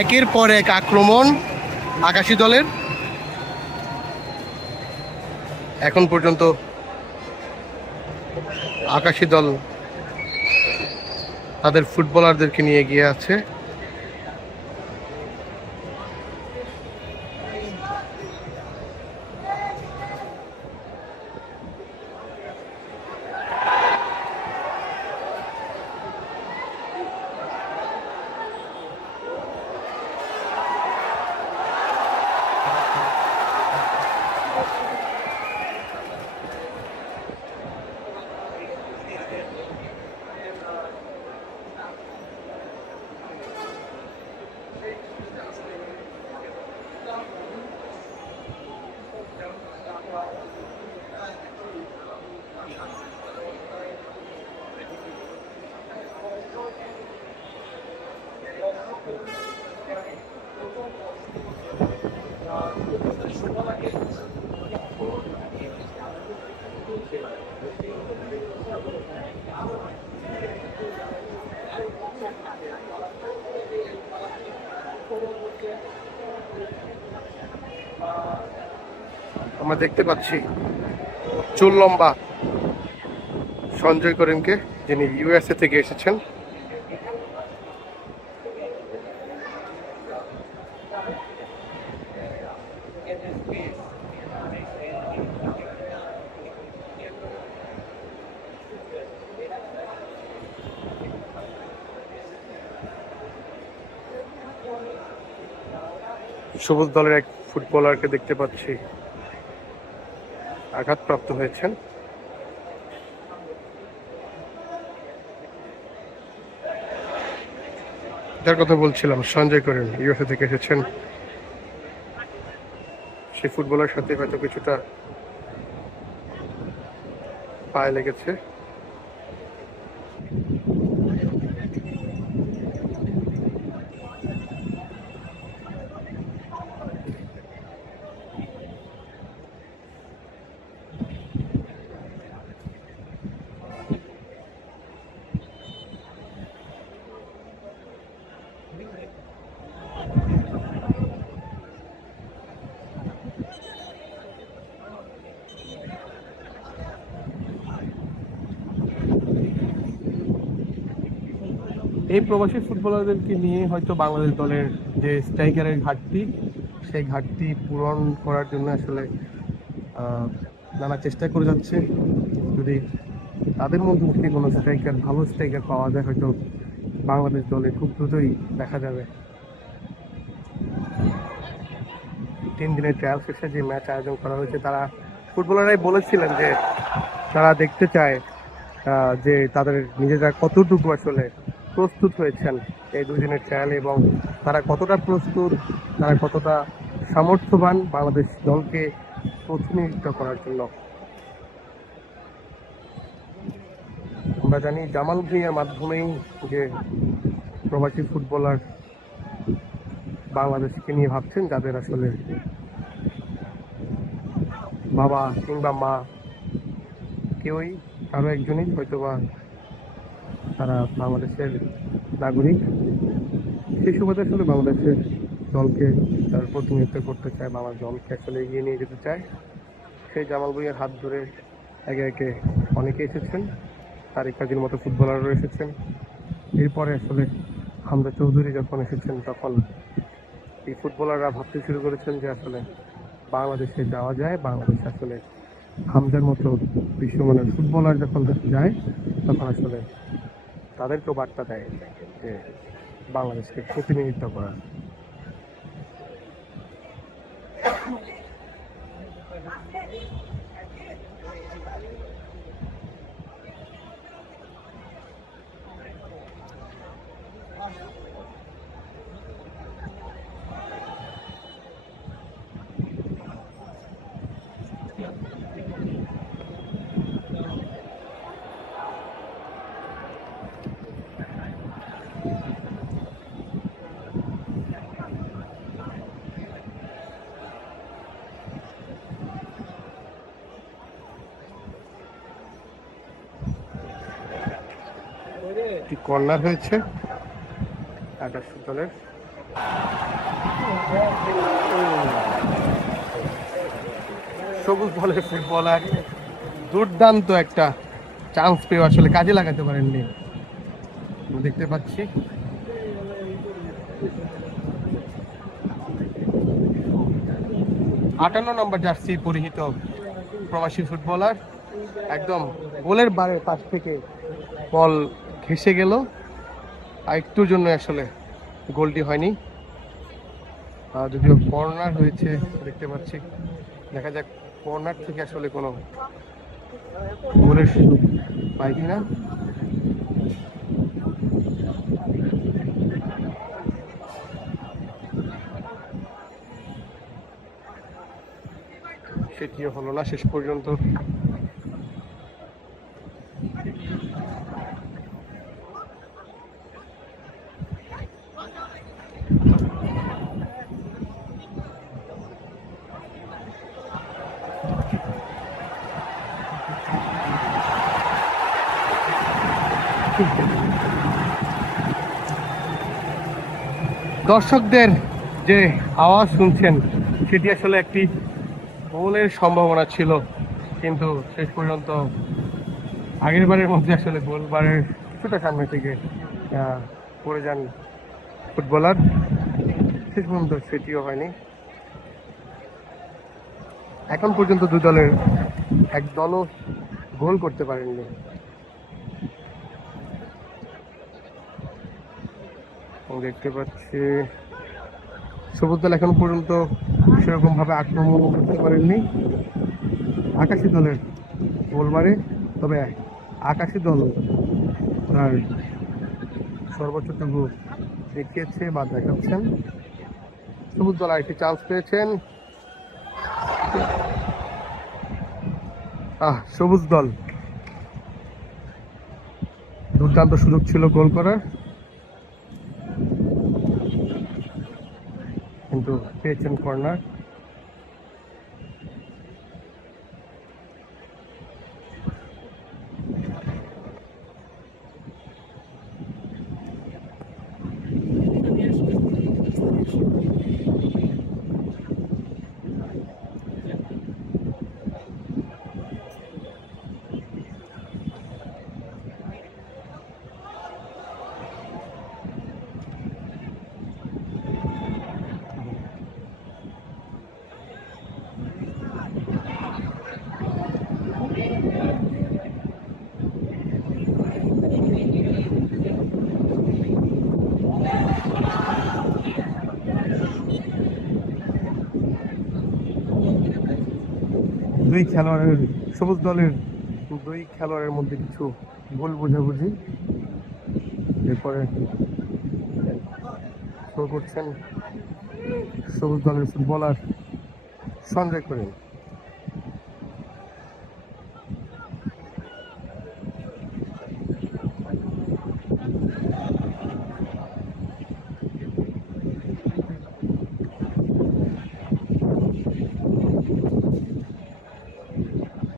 একের পর এক আক্রমণ আকাশী দলের। এখন পর্যন্ত আকাশী দল তাদের ফুটবলারদেরকে নিয়ে এগিয়ে আছে। আমরা দেখতে পাচ্ছি চুল লম্বা সঞ্জয় করিমকে, যিনি ইউএসএ থেকে এসেছেন। সবুজ দলের এক ফুটবলারকে দেখতে পাচ্ছি আঘাতপ্রাপ্ত হয়েছেন। যার কথা বলছিলাম, সঞ্জয় করিম ইউএসএ থেকে এসেছেন। সেই ফুটবলার সাথে হয়তো কিছুটা পায়ে লেগেছে। এই প্রবাসী ফুটবলারদেরকে নিয়ে হয়তো বাংলাদেশ দলের যে স্ট্রাইকারের ঘাটতি, সেই ঘাটতি পূরণ করার জন্য আসলে নানা চেষ্টা করে যাচ্ছে। যদি তাদের মধ্যে থেকে কোনো স্ট্রাইকার, ভালো স্ট্রাইকার পাওয়া যায়, হয়তো বাংলাদেশ দলে খুব দ্রুতই দেখা যাবে। 3 দিনের ট্রায়াল শেষে যে ম্যাচ আয়োজন করা হয়েছে, তারা ফুটবলাররাই বলেছিলেন যে তারা দেখতে চায় যে তাদের নিজেরা কতটুকু আসলে প্রস্তুত হয়েছেন এই 2 দিনের ট্রায়ালে, এবং তারা কতটা প্রস্তুত, তারা কতটা সামর্থ্যবান বাংলাদেশ দলকে প্রতিনিধিত্ব করার জন্য। আমরা জানি জামাল ভুঁইয়ার মাধ্যমেই যে প্রবাসী ফুটবলার বাংলাদেশকে নিয়ে ভাবছেন, যাদের আসলে বাবা কিংবা মা কেউই, কারো একজনই হয়তোবা তারা বাংলাদেশের নাগরিক, সেই সুবাদে আসলে বাংলাদেশের দলকে তারা প্রতিনিধিত্ব করতে চায়, বাংলাদেশ দলকে আসলে এগিয়ে নিয়ে যেতে চায়। সেই জামাল ভুঁইয়ার হাত ধরে একে একে অনেকে এসেছেন, তারিক কাজীর মতো ফুটবলারও এসেছেন। এরপরে আসলে হামজা চৌধুরী যখন এসেছেন, তখন এই ফুটবলাররা ভাবতে শুরু করেছেন যে আসলে বাংলাদেশে যাওয়া যায়, বাংলাদেশে আসলে হামজার মতো বিশ্বমানের ফুটবলার যখন যায়, তখন আসলে তাদেরকেও বার্তা দেয় যে বাংলাদেশকে প্রতিনিধিত্ব করা। একটি কর্নার হয়েছে আকাশ দলের। সবুজ দলের ফুটবলার দুর্দান্ত একটা চান্স পেয়ে আসলে কাজে লাগাতে পারেননি, দেখতে পাচ্ছি। আটান্ন নম্বর জার্সি পরিহিত প্রবাসী ফুটবলার একদম গোলের বারের পাশ থেকে বল ঘেসে গেল, আর একটুর জন্য আসলে গোলটি হয়নি। যদিও কর্নার হয়েছে দেখতে পাচ্ছি, দেখা যাক কর্নার থেকে আসলে কোনো গোলের সুযোগ পাই কিনা। সেটিও হলো না শেষ পর্যন্ত। দর্শকদের যে আওয়াজ শুনছেন সেটি আসলে একটি গোলের সম্ভাবনা ছিল, কিন্তু শেষ পর্যন্ত আগের বারের মধ্যে আসলে গোলবারের কিছুটা সামনে থেকে পড়ে যান ফুটবলার, শেষ পর্যন্ত সেটিও হয়নি। এখন পর্যন্ত দুই দলের এক দলও গোল করতে পারেননি। দেখতে পাচ্ছি সবুজ দল এখন পর্যন্ত সেরকম ভাবে আক্রমণ করতে পারেননি। আকাশী দলের গোল মারে, তবে আকাশী দল তার সর্বোচ্চটুকু দেখিয়েছে বা দেখাচ্ছেন। সবুজ দল আরেকটি চান্স পেয়েছেন। সবুজ দল দুর্দান্ত সুযোগ ছিল গোল করার, কিন্তু পেয়েছেন কর্নার। দুই খেলোয়াড়ের সবুজ দলের দুই খেলোয়াড়ের মধ্যে কিছু ভুল বোঝাবুঝি, এরপরে শো করছেন সবুজ দলের ফুটবলার সঞ্জয় করেন।